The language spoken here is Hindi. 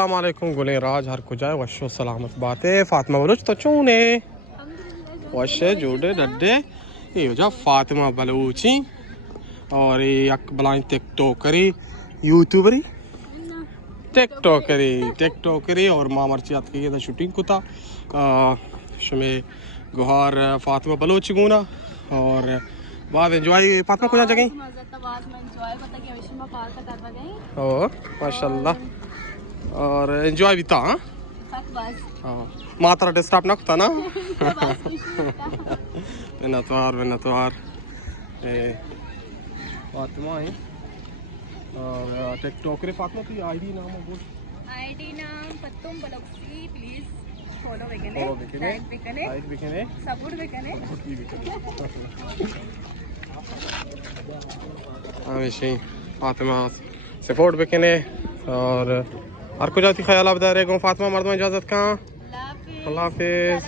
अस्सलामुअलैकुम गुले राज हर कुजाए वशो सलामत बातें फातिमा बलूच तो चूने वशे जोड़े डड्डे ये हो जा फातिमा बलूची और ये अकबलाइन टिकटॉकरी यूट्यूबरी टिकटॉकरी और मामरचियात की ये शूटिंग कुता शमे गुहार फातिमा बलूची गुना और बाद एंजॉय फातिमा कुछ जगह ओ माशाल्लाह और एंजॉय भी था हाँ मात्रा डिस्टर्ब ना होता ना बिनतवार फातिमा है और टिकटॉकर फातिमा की आईडी नाम है बोल आईडी नाम पत्तुम बलौसी प्लीज फॉलो बिकने लाइक बिकने सपोर्ट बिकने हमेशा फातिमा सपोर्ट बिकने और हर कुछ आती ख्याल बता रहे फातिमा मर्दमा इजाज़त कहाँ अल्लाह हाफिज़।